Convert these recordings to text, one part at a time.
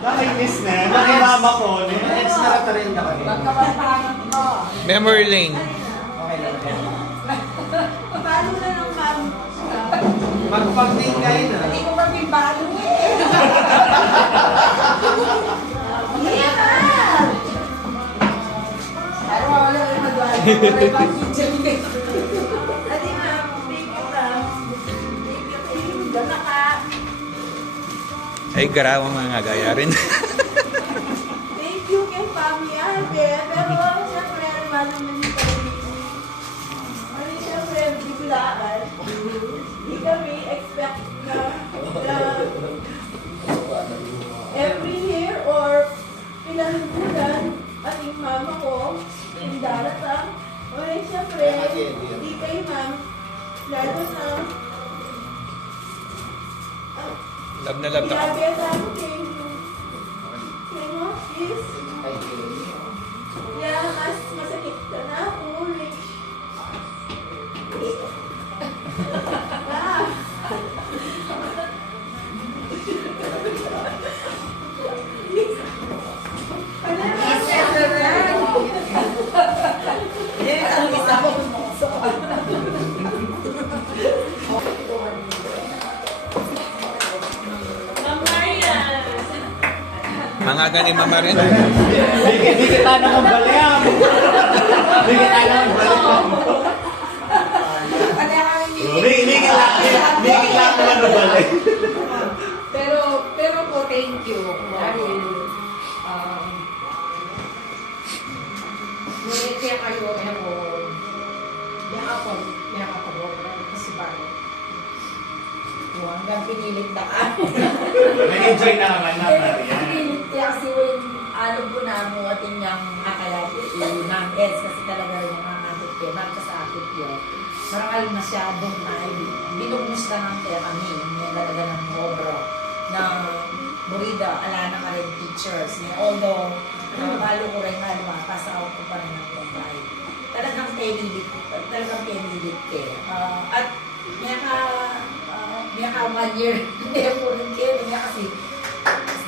Nakainis na. Nakimama ko. Ex-narata rin na kami. Magkapantangan ko. Memory lane. Okay lang. Paano na ng mami? Magpag-date kayo na. Hindi ko mag-ibalo eh. Yeah! Pero wala yung madwala. Wala yung pag-kitchen eh. Adi ma'am, thank you ma'am. Thank you, thank you. Dala ka. Ay, garawang mga gaya rin. Thank you kay Mami Ate. Pero siyempre, naman naman yung kami. Ano siyempre, biglaan. Hindi kami expect na every year or ilang bulan ating mama ko yung daratang. O siyempre, hindi kay ma'am, lalo na Love na love na. grabe ang dami kayo. Kaya is kaya mas masakit ka na ulit. Ah. Mga gani mama rin. Di kita naman balayam. Di kita naman balayam. Di kita naman balay. Pero po, thank you. Dahil, ngunit kaya kayo, may ako kasi bago. Hanggang pinilit na ka. Nag-enjoy na naman na Maria. Pinilit kaya kasi yung alam ko na mo ating yung akayat ng heads kasi talaga rin yung mga akit kayo. Nagka sa akit yun. Marangal masyadong binugnos lang ang kaya kami. Yung talaga ng obra na Burida, ala na ka rin teachers. Although, balo ko rin nga, pasaw ko pa rin ng kumbay. Talagang pinilit kayo. At may ka 1 year po rin kayo. Kasi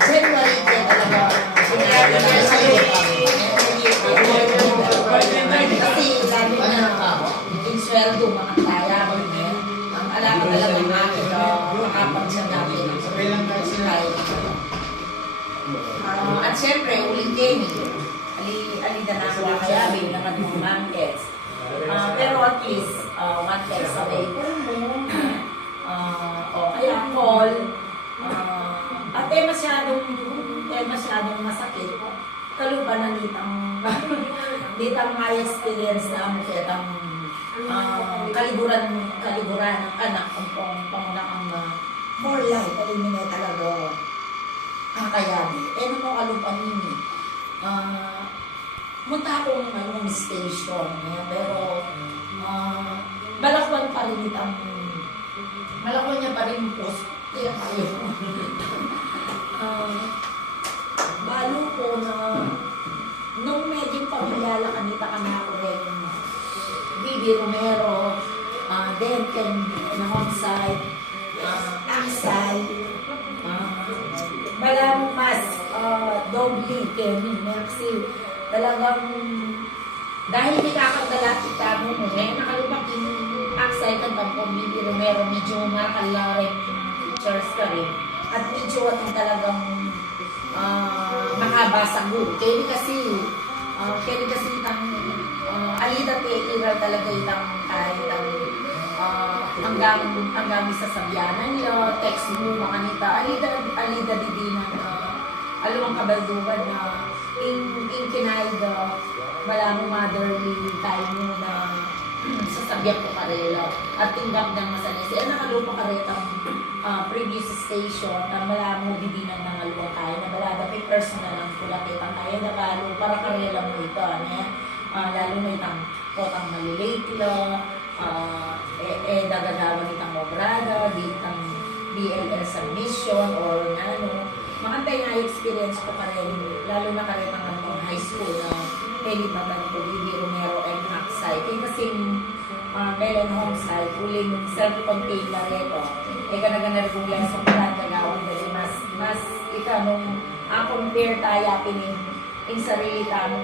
January kayo talaga. Sinabi na sa'yo. Kasi sabi na yung sweldo, mga kaya. Ang alam ko talaga ng akin makapagsa natin. At syempre, ulit kayo. Alida na ako kaya ng mga markets. Pero at least, 1 text away po mo. O kaya call. At masyadong masakit. Kaluba na ditang may experience na mo kaya kaliguran ng anak ang pangunak ang for life. Kalimine talaga kakayabi. Ano mo kaluba nini? Munta akong station. Pero malakwan pa rin malakwan niya pa rin post. Kaya kayo. Balo ko na nung medyo pamilyala kanita ka na ako rin Bibi Romero, Denken na homesite, Aksay, malamang mas doble Kemi, Maxi, talagang dahil di kakagdala kita mo nakalupak yung Aksay kantang po Bibi Romero, medyo marakala rin teachers ka rin at medyo atong talagang makabasa mo. Kaya kasi itang alida iral talaga itang kahit hanggang isa sabyanan nyo, text mo mga nita, alida di ng alawang kabaldugan na in kinaiga wala mo motherly time mo na sasabyak ko karela at tinggap ng masanesi. Nakalupa karetang previous station na wala mo didinan ng alawang kaya na wala dapat personal ang kulak itang kaya na balo para karela mo ito. Lalo na itang kotang malilate lang, dagadawan itang obrada, ditang BLL submission or makantay na experience ko pa rin, lalo na karetang high school na pwede naman ko, Bibi Romero and Aksay. Kaya kasing Belen Homesite, uling self-contained na rin ito. Kaya ganagan na rin kong lesson na gagawin dahil mas ika nung ako prepare tayo pinin in sarili tamo